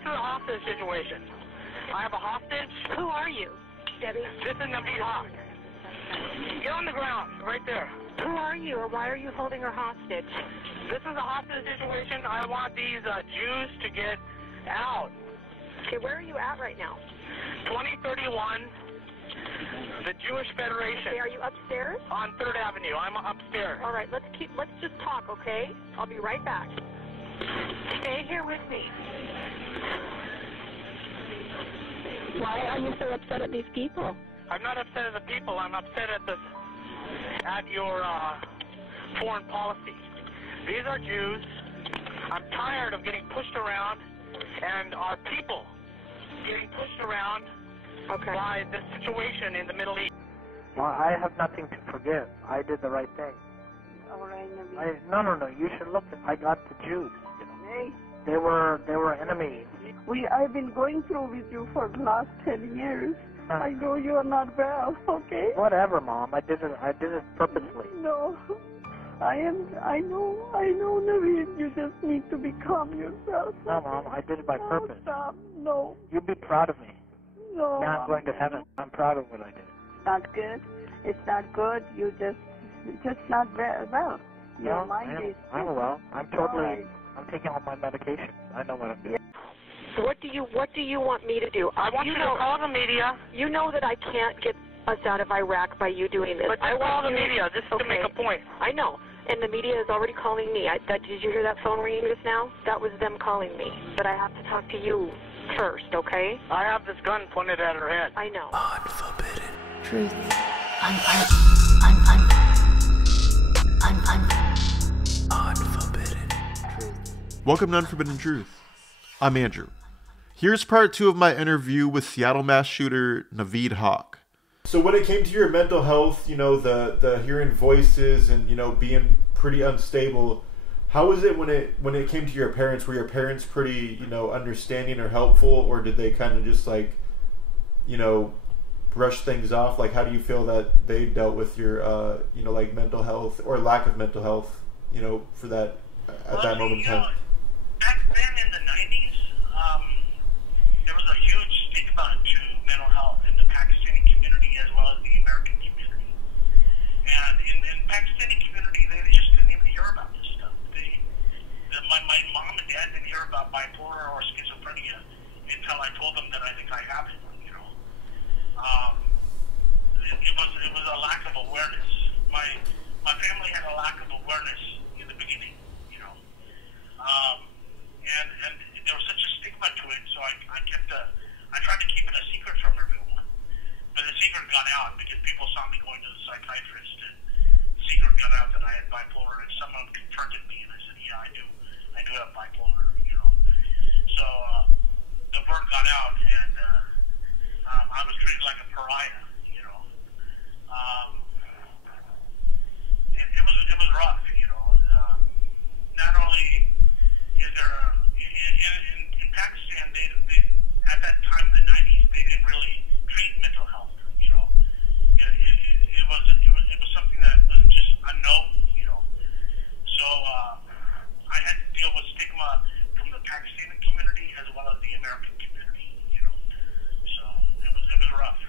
this is a hostage situation. I have a hostage. Who are you, Debbie? This is Naveed Haq. Get on the ground, right there. Who are you, or why are you holding her hostage? This is a hostage situation. I want these Jews to get out. Okay, where are you at right now? 2031, the Jewish Federation. Okay, are you upstairs? On 3rd Avenue. I'm upstairs. All right, let's just talk, okay? I'll be right back. Stay here with me. Why are you so upset at these people? I'm not upset at the people. I'm upset at your foreign policy. These are Jews. I'm tired of getting pushed around and our people getting pushed around by this situation in the Middle East. Well, I have nothing to forgive. I did the right thing. All right, Naveed. No. You should look. I got the Jews. You know. Hey. They were enemies. I've been going through with you for the last 10 years. I know you are not well, okay? Whatever, Mom. I did it purposely. No. I know, Naveed. You just need to be calm yourself. No, Mom. I did it by purpose. Stop. No. You'd be proud of me. No. Now I'm going to heaven. I'm proud of what I did. Not good. It's not good. You just not well. Your mind is. I'm well. I'm taking all my medications. I know what I'm doing. So what do you want me to do? I want you to call the media. You know that I can't get us out of Iraq by you doing this. But just call the media. This is to make a point. I know. And the media is already calling me. Did you hear that phone ringing just now? That was them calling me. But I have to talk to you first, okay? I have this gun pointed at her head. I know. Unforbidden Truth. Unforbidden Truth. Welcome to Unforbidden Truth. I'm Andrew. Here's part 2 of my interview with Seattle mass shooter Naveed Haq. So when it came to your mental health, you know, the hearing voices and, you know, being pretty unstable, how was it when it came to your parents? Were your parents pretty, you know, understanding or helpful, or did they kind of just like, you know, brush things off? Like, how do you feel that they dealt with your, you know, like mental health or lack of mental health, you know, for that at that moment in time? Back then in the 90s, there was a huge stigma to mental health in the Pakistani community as well as the American community. And in the Pakistani community, they just didn't even hear about this stuff. My mom and dad didn't hear about bipolar or schizophrenia until I told them that I think I have it. You know, it was a lack of awareness. My family had a lack of awareness in the beginning. You know, and there was such a stigma to it, so I tried to keep it a secret from everyone. But the secret got out because people saw me going to the psychiatrist, and the secret got out that I had bipolar, and someone confronted me, and I said, yeah, I do have bipolar, you know. So the word got out, and I was treated like a pariah, you know. It was rough, you know. Not only is there in Pakistan, they at that time in the 90s, they didn't really treat mental health. You know, it was something that was just unknown. You know, so I had to deal with stigma from the Pakistani community as well as the American community. You know, so it was rough.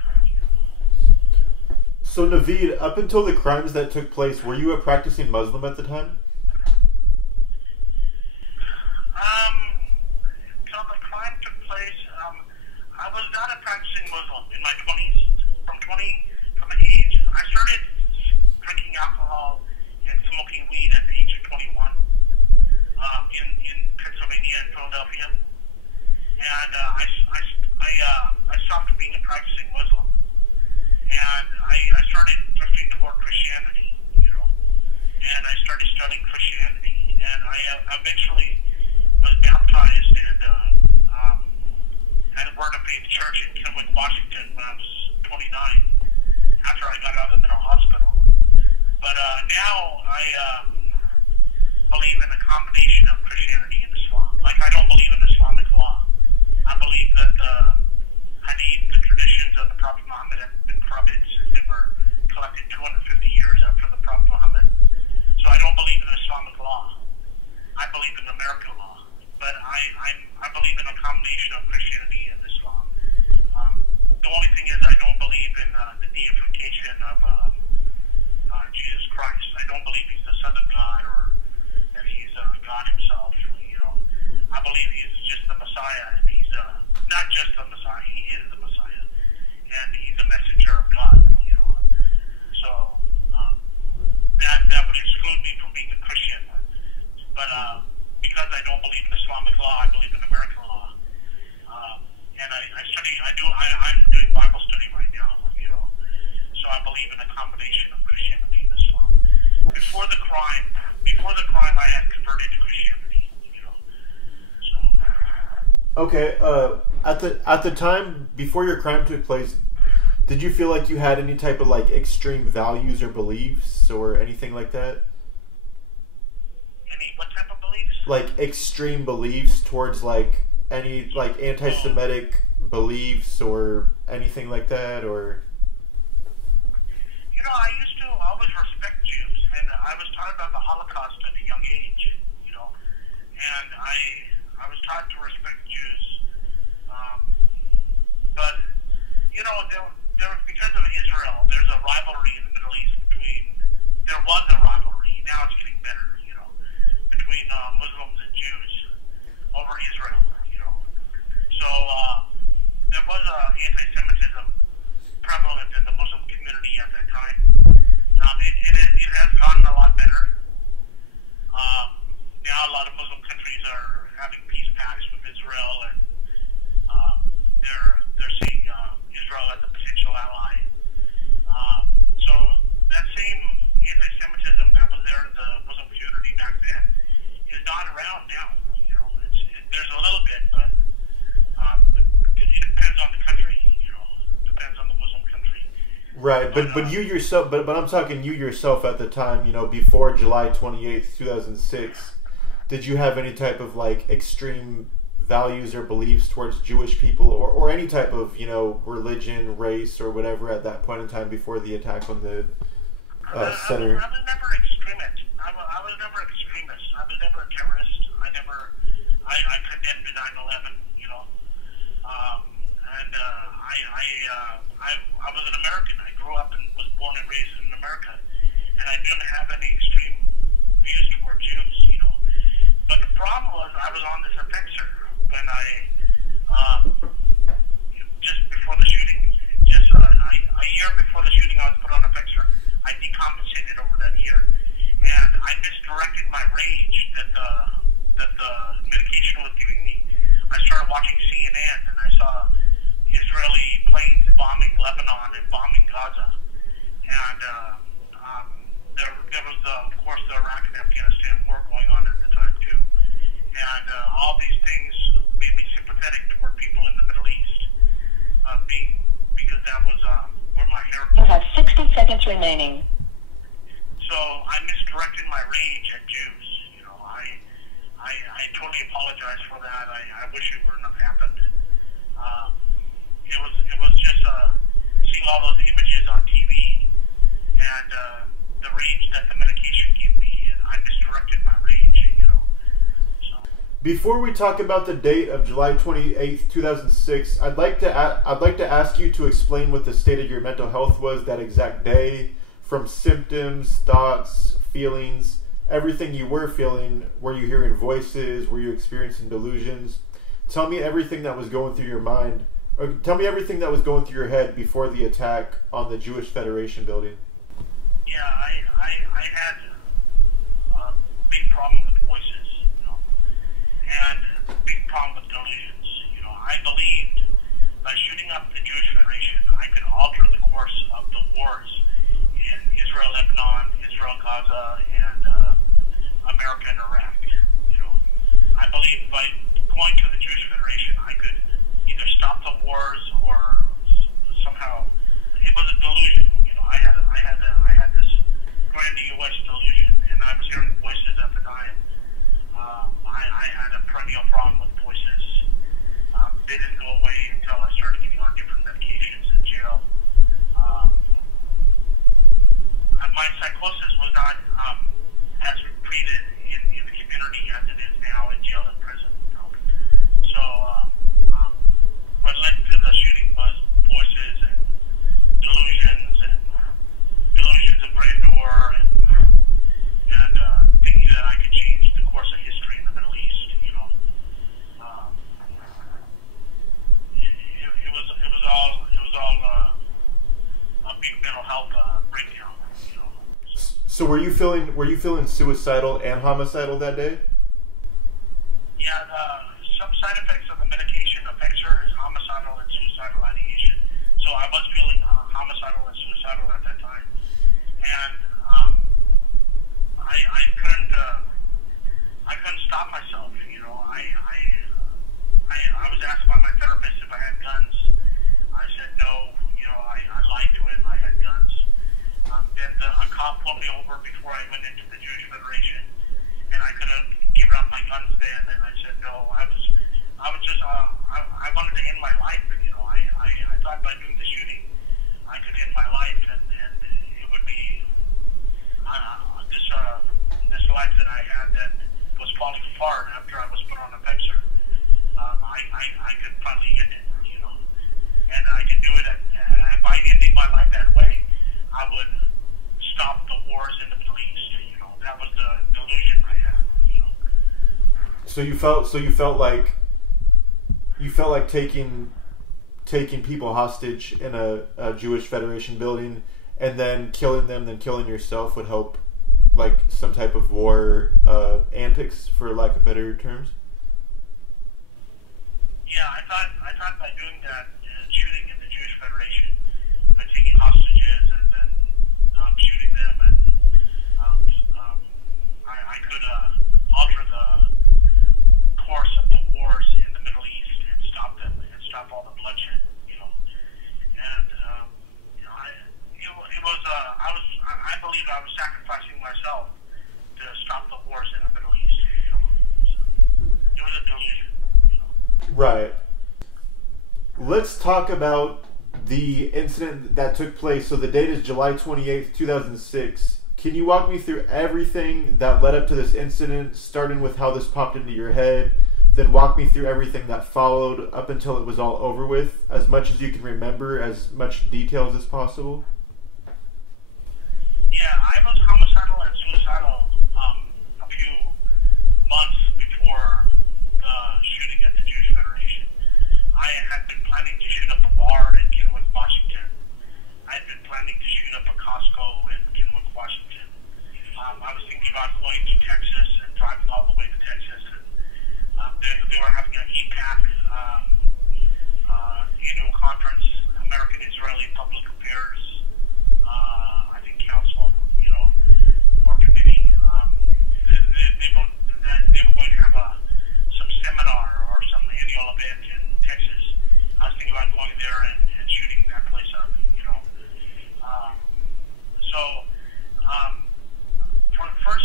So Naveed, up until the crimes that took place, were you a practicing Muslim at the time? Until the crime took place, I was not a practicing Muslim in my 20s. From the age, I started drinking alcohol and smoking weed at the age of 21 in Pennsylvania and Philadelphia. And I stopped being a practicing Muslim. And I started drifting toward Christianity, you know. And I started studying Christianity. And I eventually was baptized and at a Word of Faith church in Kennewick, Washington when I was 29, after I got out of the mental hospital. But now I believe in a combination of Christianity and Islam. Like, I don't believe in Islamic law. I believe that the hadith, the traditions of the Prophet Muhammad have been corrupted since they were collected 250 years after the Prophet Muhammad. So I don't believe in Islamic law. I believe in American law. but I believe in a combination of Christianity and Islam. The only thing is I don't believe in the deification of Jesus Christ. I don't believe he's the Son of God or that he's God himself. I believe he's just the Messiah, and he's not just the Messiah, he is the Messiah, and he's a messenger of God. So that would exclude me from being a Christian. But because I don't believe in Islamic law, I believe in American law. And I'm doing Bible study right now, so I believe in a combination of Christianity and Islam. Before the crime, I had converted to Christianity, so. Okay, at the time before your crime took place, did you feel like you had any type of like extreme values or beliefs or anything like that? What type of beliefs? Like extreme beliefs towards like any like anti-Semitic beliefs or anything like that, or? I used to always respect Jews, and I was taught about the Holocaust at a young age, and I was taught to respect Jews, but there because of Israel, there's a rivalry in the Middle East there was a rivalry, now it's getting better, between Muslims and Jews over Israel, so there was anti-Semitism prevalent in the Muslim community at that time. It has gotten a lot better. Now a lot of Muslim countries are having peace pacts with Israel, and they're seeing Israel as a potential ally. So that same anti-Semitism that was there in the Muslim community back then is not around now. There's a little bit, but it depends on the country. Depends on the Muslim country. Right, but you yourself, but I'm talking you yourself at the time, before July 28th, 2006, did you have any type of like extreme values or beliefs towards Jewish people or any type of, religion, race or whatever at that point in time before the attack on the center? I was never extremist. I was never extremist. I was never a terrorist. I condemned 9/11, and I was an American. I grew up and was born and raised in America, and I didn't have any extreme views toward Jews, But the problem was I was on this affixer when just before the shooting, a year before the shooting, I was put on affixer. I decompensated over that year, and I misdirected my rage that the medication was giving me. I started watching CNN, and I saw Israeli planes bombing Lebanon and bombing Gaza, and there was of course the Iraq and Afghanistan war going on at the time too, and all these things made me sympathetic toward people in the Middle East, because that was where my heritage. You have 60 seconds remaining. So I misdirected my rage at Jews. I totally apologize for that. I wish it wouldn't have happened. It was just seeing all those images on TV and the rage that the medication gave me. I misdirected my rage, So. Before we talk about the date of July 28th, 2006, I'd like to ask you to explain what the state of your mental health was that exact day, from symptoms, thoughts, feelings, everything you were feeling. Were you hearing voices? Were you experiencing delusions? Tell me everything that was going through your mind. Or tell me everything that was going through your head before the attack on the Jewish Federation building. Yeah, I had a big problem with voices, and a big problem with delusions. I believed by shooting up the Jewish Federation, I could alter the course of the wars in Israel, Lebanon, Israel, Gaza, and America and Iraq. I believed by going to the Jewish Federation, I could either stop the wars or somehow. It was a delusion. I had this grandiose delusion, and I was hearing voices at the time. I had a perennial problem with voices. They didn't go away until I started getting on different medications in jail. My psychosis was not as treated in the community as it is now in jail and prison. So what led to the shooting was voices and delusions of grandeur and thinking that I could change the course of history in the Middle East. You know, it was all a big mental health breakdown. You know. So were you feeling suicidal and homicidal that day? Yeah, some side effects of the medication affects her is homicidal and suicidal ideation. So I was feeling homicidal and suicidal at that time, and I couldn't stop myself. You know, I was asked by my therapist if I had guns. I said no. You know, I lied to him. I had guns. Then a cop pulled me over before I went into the Jewish Federation, and I could have given up my guns then. And I said no. I wanted to end my life. You know, I thought by doing the shooting, I could end my life, and it would be this life that I had that was falling apart after I was put on a Pexer. I could finally end it. You know, and I could do it by ending my life that way. I would stop the wars in the Middle East. You know, that was the delusion I had. You know. So you felt like taking people hostage in a Jewish Federation building and then killing them, then killing yourself would help, like some type of war antics, for lack of better terms. Yeah, I thought by doing that, shooting in the Jewish Federation, by taking hostages and then shooting them, and I could alter the course of the wars in the Middle East and stop them and stop all the bloodshed. You know, and you know, I believe I was sacrificing myself to stop the wars in the Middle East. You know, so it was a delusion. Right. Let's talk about the incident that took place. So the date is July 28th, 2006. Can you walk me through everything that led up to this incident, starting with how this popped into your head, then walk me through everything that followed up until it was all over with, as much as you can remember, as much details as possible? Yeah, I was homicidal and suicidal a few months before the shooting at the Jewish Federation. I had been planning to shoot up a bar in Kennewick, Washington. I had been planning to shoot up a Costco in Kennewick, Washington. I was thinking about going to Texas and driving all the way to Texas. And they were having an EPAC annual conference, American-Israeli Public Affairs, I think council, you know, or committee. They were going to have some seminar or some annual event in Texas. I was thinking about going there and shooting that place up, you know. For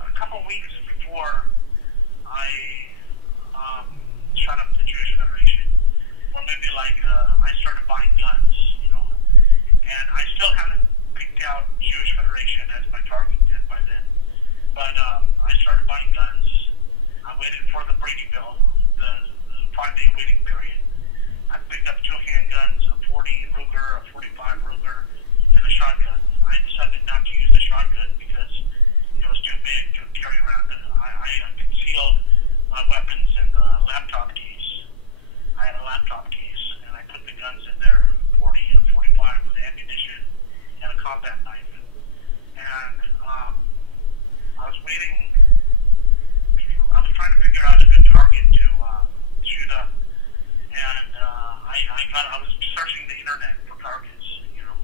a couple weeks before I shot up the Jewish Federation, or maybe I started buying guns, you know, and I still haven't picked out Jewish Federation as my target yet by then. But I started buying guns. I waited for the Brady Bill, the 5-day waiting period. I picked up 2 handguns, a 40 Ruger, a 45 Ruger, and a shotgun. I decided not to use the shotgun because it was too big to carry around. I concealed my weapons in the laptop case. I had a laptop case, and I put the guns in there, 40 and 45 with ammunition and a combat knife. And I was waiting. I was trying to figure out a good target to shoot up, and I was searching the internet for targets, you know.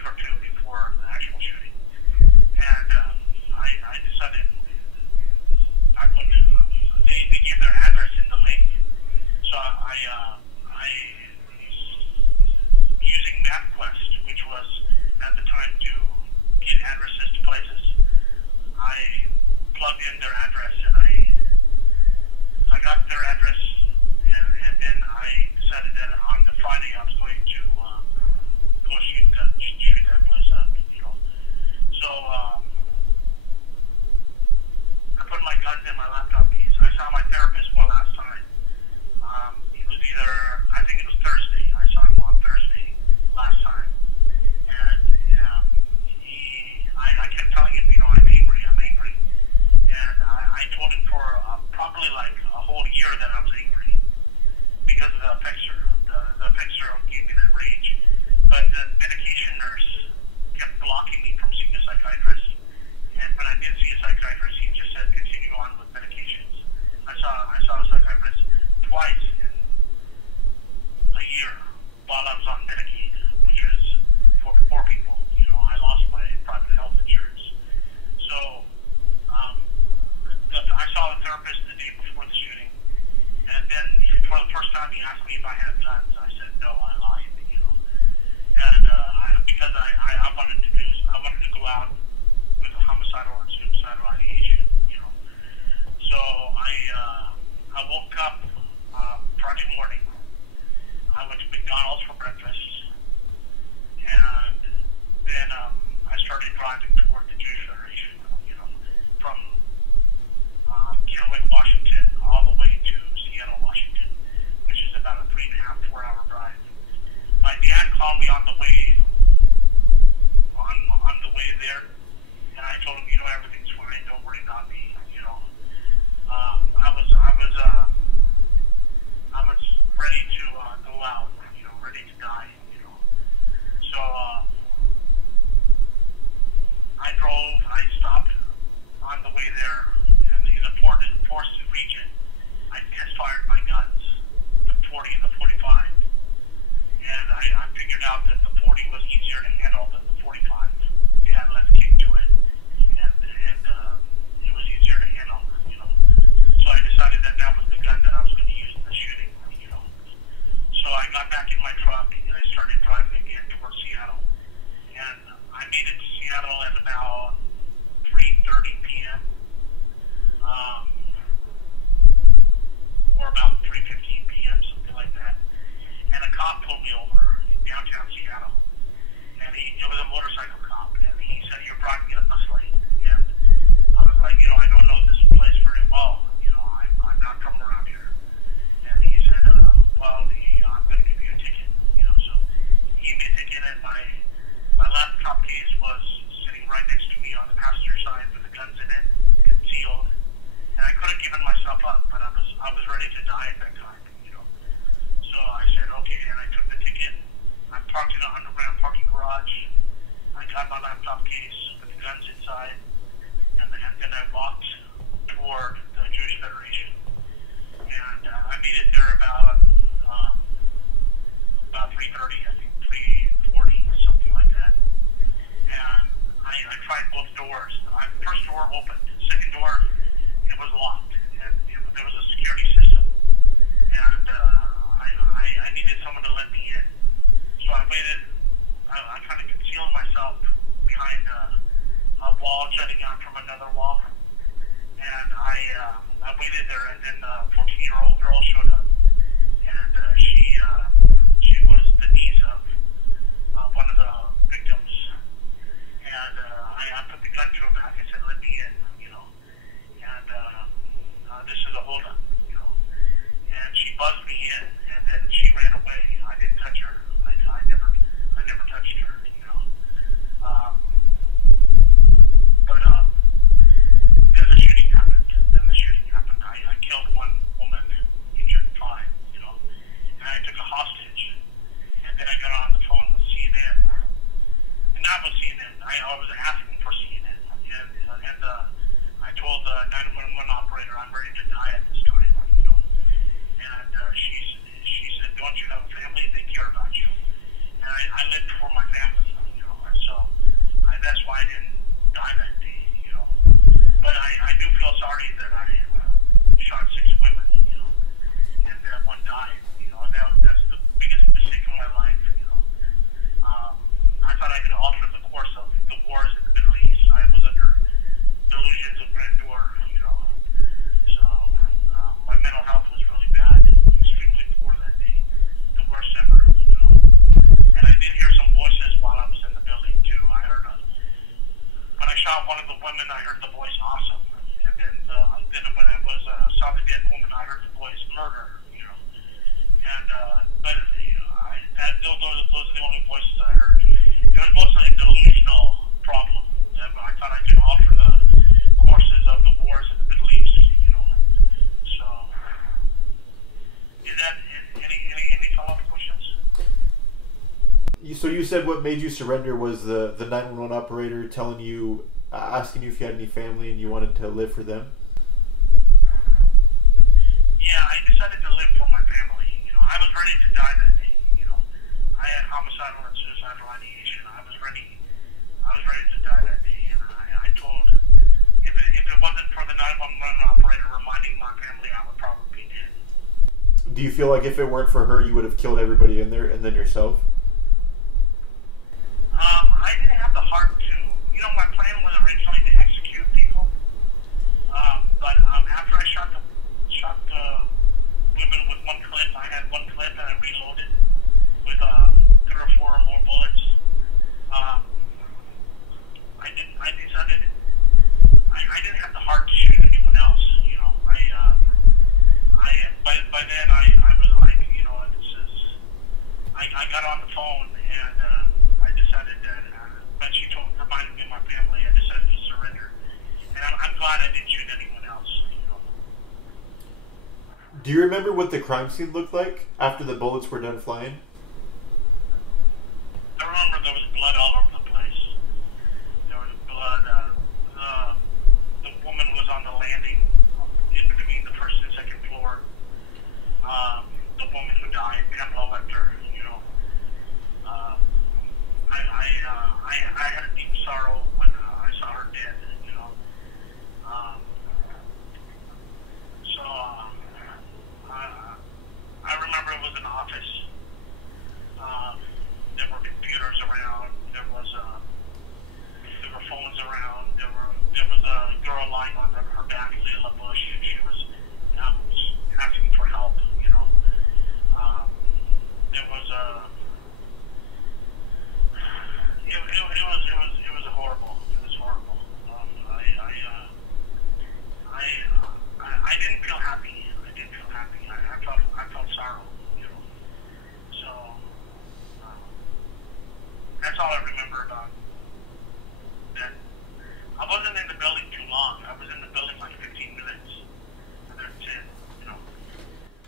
week or two before the actual shooting. And I decided they gave their address in the link. So I using MapQuest, which was at the time to get addresses to places, I plugged in their address and I got their address, and then I decided that on the Friday I was going to go shoot that place up, you know. So I put my guns in my laptop keys. I saw my therapist one last time. It was either, I think it was Thursday. I saw him on Thursday last time. And I kept telling him, you know, I'm angry. And I told him for probably like a whole year that I was angry because of the Pixar. The Pixar gave me that rage. But the medication nurse kept blocking me from seeing a psychiatrist. And when I did see a psychiatrist, he just said, continue on with medications. I saw a psychiatrist twice in a year while I was on Medicaid, which was for poor people. You know, I lost my private health insurance. So I saw the therapist the day before the shooting, and then for the first time he asked me if I had guns. I said no, I lied, you know. And because I wanted to go out with a homicidal and suicidal ideation, you know. So I woke up Friday morning. I went to McDonald's for breakfast, and then I started driving toward the Jewish Federation, you know, from Kennewick, Washington, all the way to Seattle, Washington, which is about a 3.5, 4-hour drive. My dad called me on the way there, and I told him, you know, everything's fine. Don't worry about me. You know, I was ready to go out. You know, ready to die. You know, so I stopped on the way there, and in the forested region, I test fired my guns, the 40 and the 45, and I figured out that the 40 was easier to handle than the 45. It had less kick to it, and it was easier to handle, you know. So I decided that was the gun that I was going to use in the shooting, you know. So I got back in my truck and I started driving again towards Seattle, and I made it to Seattle at about 3:30 p.m. Or about 3:15 p.m., something like that. And a cop pulled me over in downtown Seattle, and it was a motorcycle cop, and he said, "You're blocking a bus lane." And I was like, you know, I don't know this place very well. You know, I'm not from around here. And he said, well, I'm going to give you a ticket. You know, so he gave me a ticket, and my laptop case was sitting right next to me on the passenger side with the guns in it, concealed. And I could have given myself up, but I was ready to die at that time, you know. So I said, okay, and I took the ticket. I parked in an underground parking garage. I got my laptop case with the guns inside, and then I walked toward the Jewish Federation. And I made it there about 3:30, I think 3:40, something like that. And I tried both doors. The first door opened. The second door, it was locked, and there was a security system. And I needed someone to let me in. So I waited. I kind of concealed myself behind a wall jutting out from another wall. And I waited there, and then a 14-year-old girl showed up. And she was the niece of one of the victims. And I put the gun to her back. I said, let me in, you know. And this is a holdup, you know. died. You know, and that's the biggest mistake of my life. You know, I thought I could alter the course of the wars in the Middle East. I was under delusions of grandeur. You know, so my mental health was really bad, extremely poor that day, the worst ever. You know, and I did hear some voices while I was in the building too. I heard when I shot one of the women, I heard the voice "awesome," and then when I was saw the dead woman, I heard the voice "murder." You know, and but you know, those are the only voices that I heard. It was mostly a delusional problem. I thought I could alter the courses of the wars in the Middle East. You know, so is that any follow-up questions? So you said what made you surrender was the 911 operator telling you, asking you if you had any family and you wanted to live for them? Yeah, I decided to live for my family. You know, I was ready to die that day. You know, I had homicidal and suicidal ideation. I was ready to die that day. And I told, if it wasn't for the 911 operator reminding my family, I would probably be dead. Do you feel like if it weren't for her, you would have killed everybody in there and then yourself? I didn't have the heart to, you know, my plan was originally to execute people, but after I shot the women with one clip, I had one clip and I reloaded with 3 or 4 more bullets. I decided I didn't have the heart to shoot anyone else. You know, by then I was like, you know, I got on the phone and I decided that when she reminded me of my family, I decided to surrender. And I'm glad I didn't shoot anyone else. You know. Do you remember what the crime scene looked like after the bullets were done flying? I remember there was blood all over the place. There was blood. The woman was on the landing in between the first and second floor. The woman who died, Pamela Lecter, you know. I had a deep sorrow when I saw her dead, you know. So I remember it was an office. There were computers around. There were phones around. There was a girl lying on her back, Layla Bush. She was asking for help, you know. There was a. It was horrible. It was horrible. I didn't feel happy. I felt sorrow. You know. So that's all I remember about that. I wasn't in the building too long. I was in the building like 15 minutes, and that's it. You know.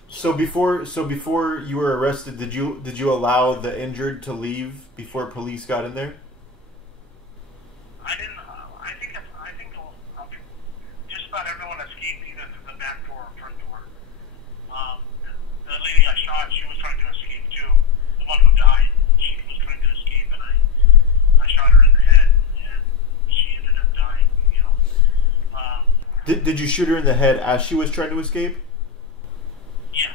So before you were arrested, did you allow the injured to leave before police got in there? I didn't. I think just about everyone escaped either through the back door or front door. The lady I shot, she was trying to escape too. The one who died, she was trying to escape, and I shot her in the head, and she ended up dying. You know. Did you shoot her in the head as she was trying to escape? Yeah.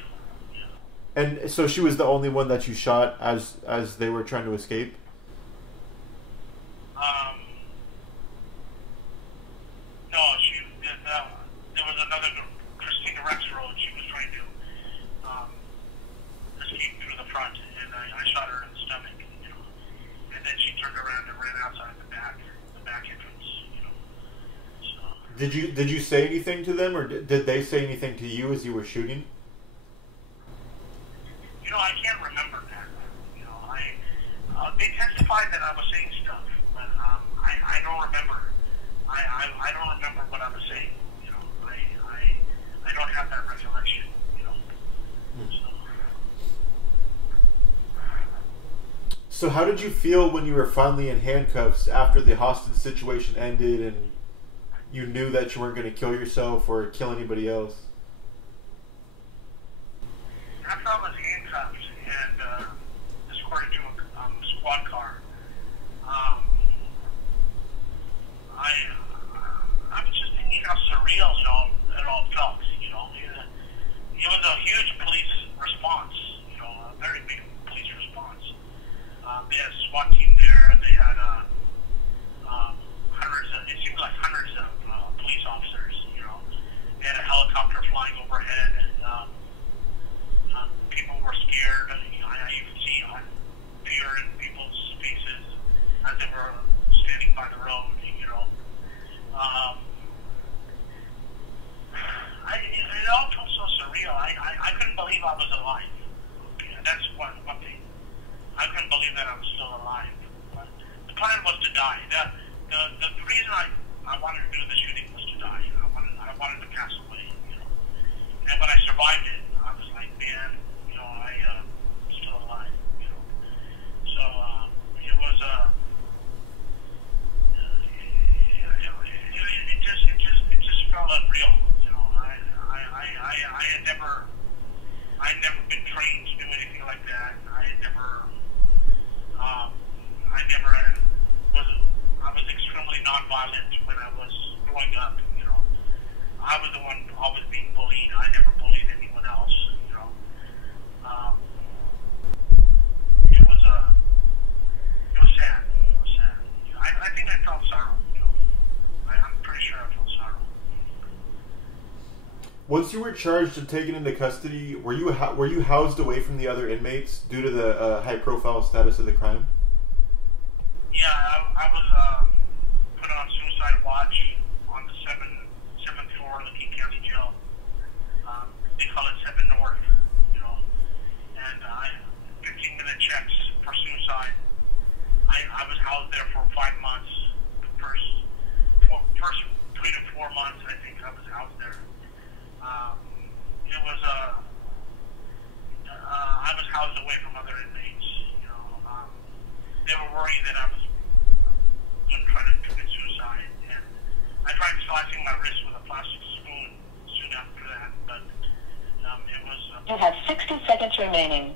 And so she was the only one that you shot as they were trying to escape? No, there was another Christina Rexroad. She was trying to escape through the front, and I shot her in the stomach, you know. And then she turned around and ran outside the back entrance, you know. So. Did you say anything to them, or did they say anything to you as you were shooting? You know, I can't remember that. You know, they testified that I was saying stuff, but I don't remember. I don't remember what I was saying. You know, I don't have that recollection. You know. So how did you feel when you were finally in handcuffs after the hostage situation ended and you knew that you weren't going to kill yourself or kill anybody else? After I was handcuffed and escorted to a squad car, I was just thinking how surreal it all felt. You know, it was a huge police response. believe I was alive. Okay, and that's one thing. I couldn't believe that I was still alive. But the plan was to die. The reason I wanted to do the shooting was to die. I wanted to pass away. And when I survived it, I was like, man, I'm still alive. So it was it just felt unreal. I had never been trained to do anything like that. I was extremely nonviolent when I was growing up. I was the one always being bullied. I never bullied anyone else. It was sad. It was sad. I think I felt sorrow. I'm pretty sure I felt sorrow. Once you were charged and taken into custody, were you housed away from the other inmates due to the high-profile status of the crime? Yeah, I was put on suicide watch on the seventh floor of the King County Jail. They call it 7 North, and 15-minute checks for suicide. I was housed there for 5 months. The first 3 to 4 months, I think I was housed there. It was I was housed away from other inmates. They were worried that I was going to try to commit suicide, and I tried slicing my wrist with a plastic spoon soon after that, but it was. You have 60 seconds remaining.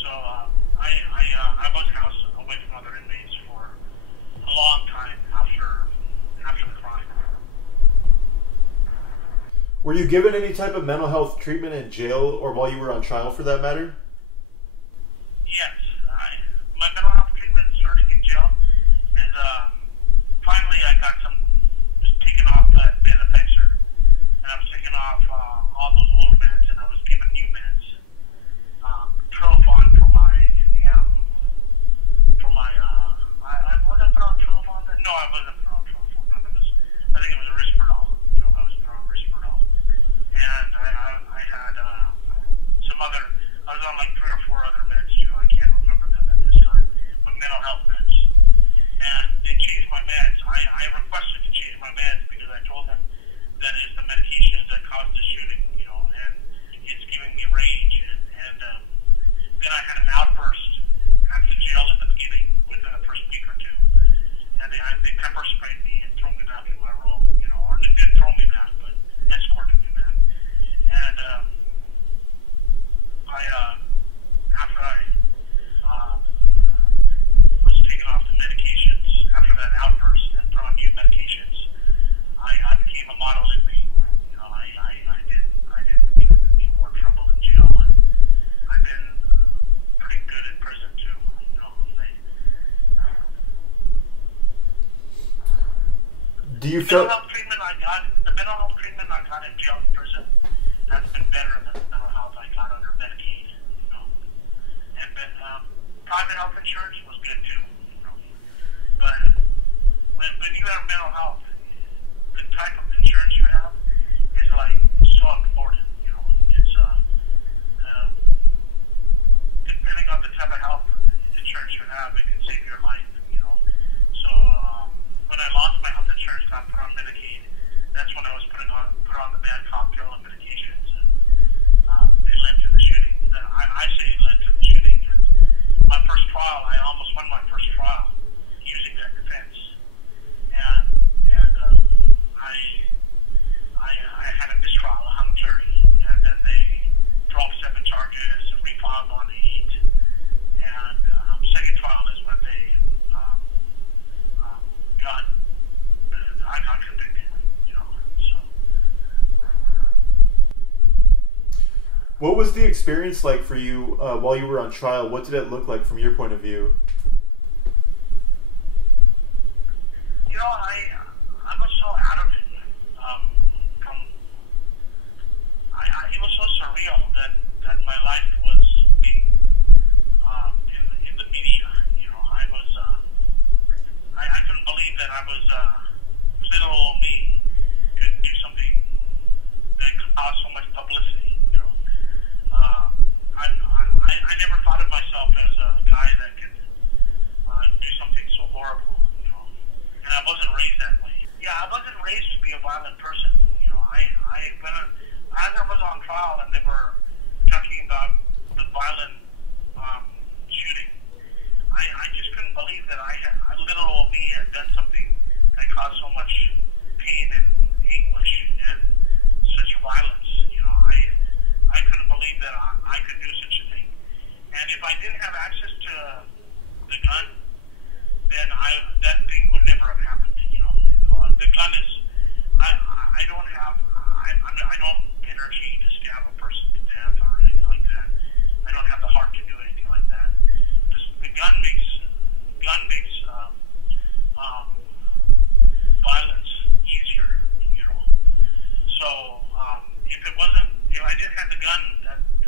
So I was housed away from other inmates for a long time after the crime. Were you given any type of mental health treatment in jail or while you were on trial for that matter? Yes. My mental health treatment starting in jail is finally I got taken off that Benefexer, and I was taken off all those old meds, and I was given new meds. Trofon for my I wasn't put on Trofon. No, I wasn't put on Trofon. I think it was a Risperdal. I was put on Risperdal, and I had some other. I was on like 3 or 4 other meds too. I can't remember them at this time, but mental health meds. And they changed my meds. I requested to change my meds because I told them that it's the medications that caused the shooting, and it's giving me rage. And then I had an outburst at the jail in the beginning within the first week or two. And they pepper sprayed me and threw me back in my room, or they didn't throw me back, but escorted me back. And after I was taken off the medications, after that outburst and put on new medications, I became a model inmate. I didn't get into any more trouble in jail, and I've been pretty good in prison too. Do you the feel mental health treatment I got in jail and prison has been better than the mental health I got under Medicaid. And then private health insurance was good too. But when you have mental health, the type of insurance you have is like so important. It's depending on the type of health insurance you have, it can save your life. So when I lost my health insurance and I put on Medicaid, that's when I was put on the bad cocktail of medications, and it led to the shooting. I say it led to the shooting. And my first trial, I almost won my first trial using that defense, and I had a mistrial, a hung jury, and then they dropped 7 charges and refiled on 8. And second trial is when they I got convicted. So. What was the experience like for you while you were on trial? What did it look like from your point of view? I was so out of it. It was so surreal that my life was being in the media. I couldn't believe that I was little old me could do something that could cause so much publicity. violent person. You know, as I was on trial and they were talking about the violent shooting, I just couldn't believe that little old me had done something that caused so much pain and anguish and such violence. You know, I couldn't believe that I could do such a thing. And if I didn't have access to the gun, then that thing would never have happened. You know, the gun is I don't have energy to stab a person to death or anything like that. I don't have the heart to do anything like that. The gun makes violence easier. You know, so if I didn't have the gun,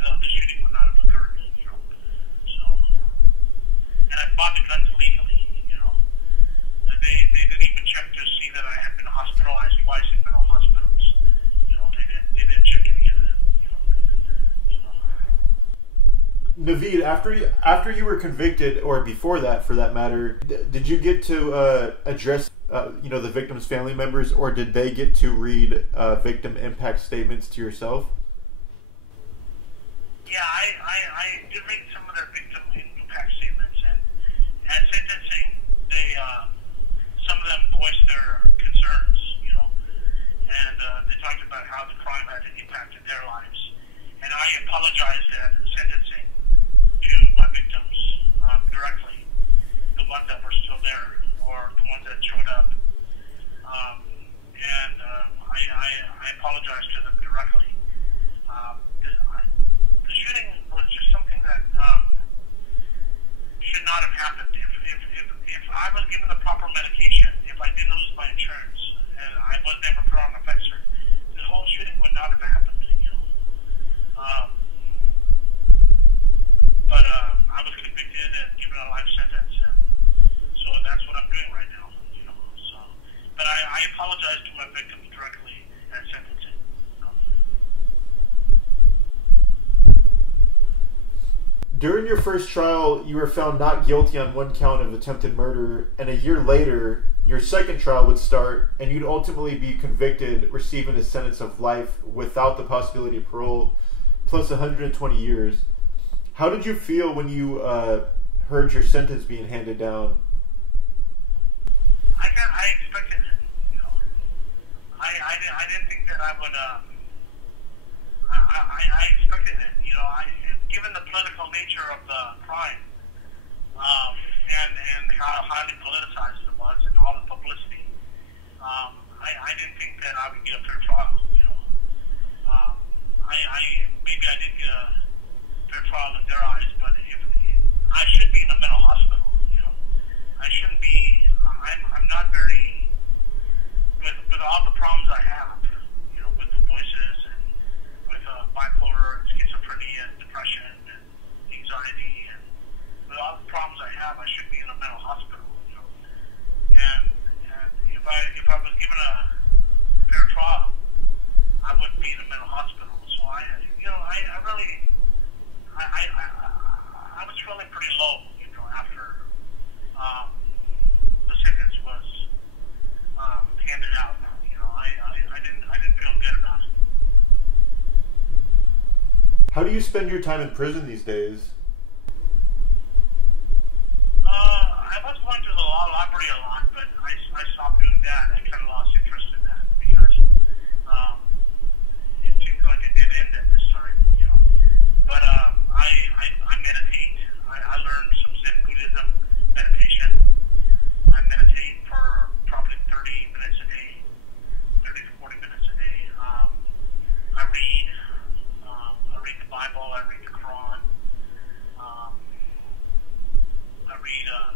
the shooting would not have occurred. You know, so and I bought the guns legally. You know, they didn't even check to see that I had been hospitalized twice in mental hospitals. You know, they didn't check any of it. You know, so. Naveed, after you were convicted, or before that, for that matter, did you get to address the victims' family members, or did they get to read victim impact statements to yourself? Yeah, I did read some of their victim impact statements, and at sentencing, some of them voiced their concerns, you know, and they talked about how the crime had impacted their lives. And I apologized at sentencing to my victims directly, the ones that were still there or the ones that showed up. I apologized to them directly. The shooting was just something that should not have happened. If I was given the proper medication, if I didn't lose my insurance, and I was never put on a fixer, the whole shooting would not have happened. You know. But I was convicted and given a life sentence, and so that's what I'm doing right now. You know. So, but I apologize to my victims directly at sentencing. During your first trial, you were found not guilty on one count of attempted murder, and a year later, your second trial would start, and you'd ultimately be convicted, receiving a sentence of life without the possibility of parole, plus 120 years. How did you feel when you heard your sentence being handed down? I expected it. You know, I didn't think that I would. I expected it. You know, given the political nature of the crime, and how highly politicized it was, and all the publicity, I didn't think that I would get a fair trial. You know, maybe I didn't get a fair trial in their eyes, but I should be in a mental hospital. You know, I shouldn't be. I'm not very with all the problems I have. You know, with the voices and with bipolar and schizophrenia and depression and anxiety, and with all the problems I have, I should be in a mental hospital. You know, and if I was given a fair trial, I wouldn't be in a mental hospital. So I was feeling pretty low, you know, after the sentence was handed out. You know, I didn't feel good about it. How do you spend your time in prison these days? I was going to the law library a lot, but I stopped doing that. I kind of lost interest in that because it seems like a dead end at this time, you know. But I meditate. I learned some Zen Buddhism meditation. I meditate for probably 30 minutes a day, 30 to 40 minutes a day. I read. I read the Bible. I read the Quran. I read. I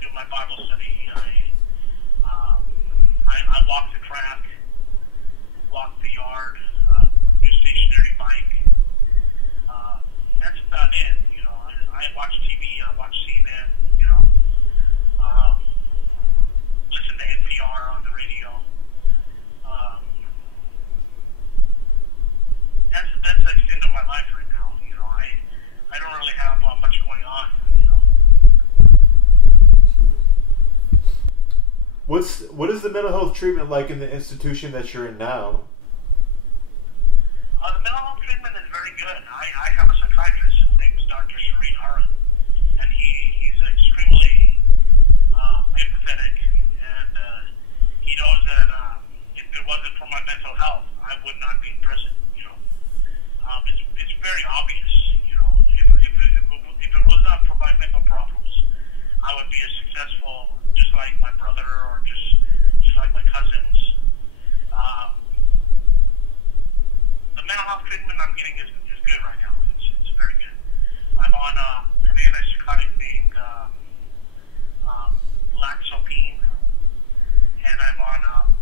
do my Bible study. I walk the track, walk the yard, do stationary bike. That's about it. You know, I watch TV. I watch CNN. You know, listen to NPR on the radio. That's the extent of my life right now. You know, I don't really have much going on. You know. What is the mental health treatment like in the institution that you're in now? The mental health treatment is very good. I have a psychiatrist. His name is Dr. Shereen Aron, and he's extremely empathetic, and he knows that if it wasn't for my mental health, I would not be in prison. It's very obvious. If it was not for my mental problems, I would be as successful, just like my brother or just like my cousins. The mental health treatment I'm getting is good right now. It's very good. I'm on an antipsychotic named Laxopine, and I'm on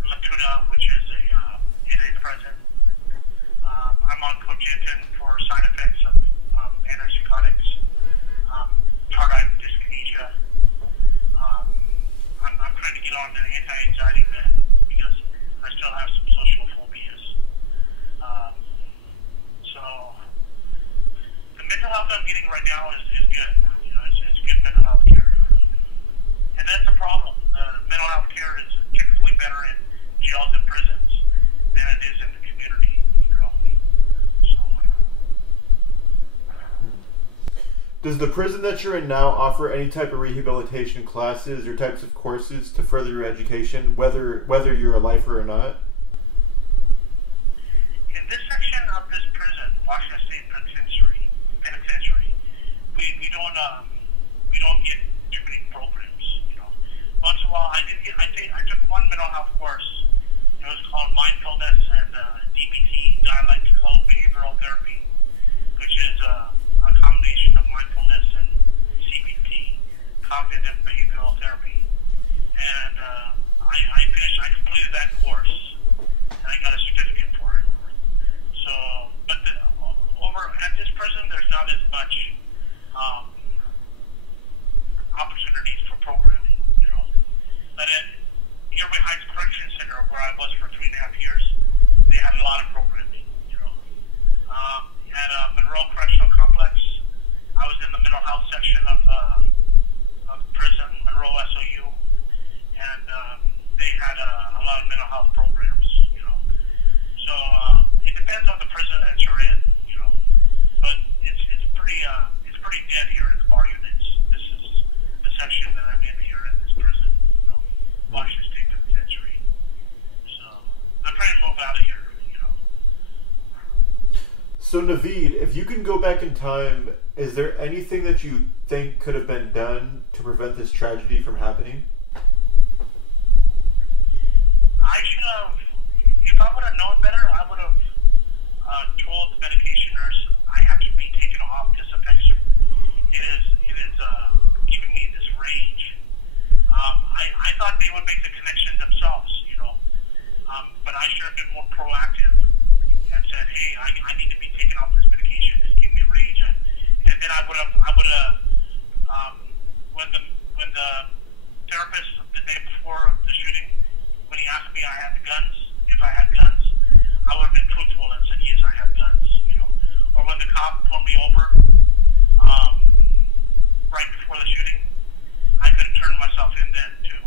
Latuda, which is a antidepressant. I'm on Cogentin for side effects of antipsychotics, tardive dyskinesia. I'm trying to get on an anti-anxiety med because I still have some social phobias. So the mental health I'm getting right now is good. It's good mental health care, and that's the problem. Mental health care is typically better in jails and prisons than it is in the community. Does the prison that you're in now offer any type of rehabilitation classes or types of courses to further your education, whether you're a lifer or not? In this section of this prison, Washington State Penitentiary, we don't get too many programs. Once in a while, I took one mental health course. It was called mindfulness and DBT, dialectical behavioral therapy, which is a combination of mindfulness and CBT, cognitive behavioral therapy. And I completed that course, and I got a certificate for it. So, but over at this prison, there's not as much opportunities for programming, But at Erie Heights Correction Center, where I was for 3.5 years, they had a lot of programming, At Monroe Correctional Complex, I was in the mental health section of prison, Monroe SOU, and they had a lot of mental health programs, So it depends on the prison that you're in, But it's pretty dead here in the bar units. This is the section that I'm in here in this prison, Washington State Penitentiary. So I'm trying to move out of here, So Naveed, if you can go back in time, is there anything that you think could have been done to prevent this tragedy from happening? I should have, if I would have known better, I would have told the medication nurse I have to be taken off this affection. It is giving me this rage. I thought they would make the connection themselves, but I should have been more proactive and said, hey, I need to be taken off this medication. It's giving me rage. And then I would have, when the therapist the day before the shooting, when he asked me if I had guns, I would have been truthful and said, yes, I have guns, Or when the cop pulled me over, right before the shooting, I could have turned myself in then too.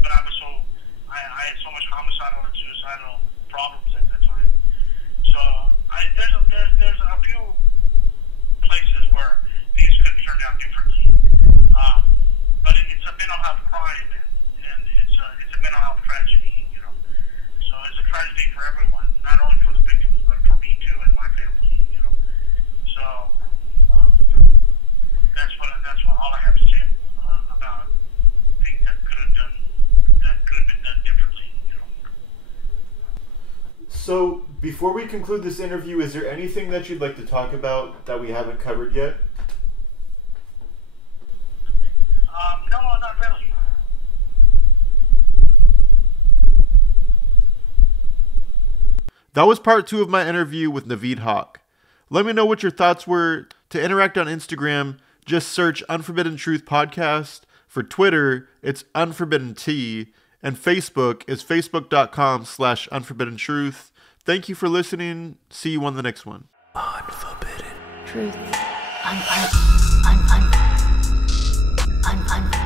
But I had so much homicidal and suicidal problems at that time. So there's a few places where things could have turned out differently. But it's a mental health crime, and it's a mental health tragedy, So it's a tragedy for everyone, not only for the victims, but for me too and my family, So that's what all I have to say about things that could have been done differently, So, before we conclude this interview, is there anything that you'd like to talk about that we haven't covered yet? No, not really. That was part 2 of my interview with Naveed Haq. Let me know what your thoughts were. To interact on Instagram, just search Unforbidden Truth Podcast. For Twitter, it's Unforbidden T. And Facebook is facebook.com/Unforbidden Truth. Thank you for listening. See you on the next one. Unforbidden Truth. I'm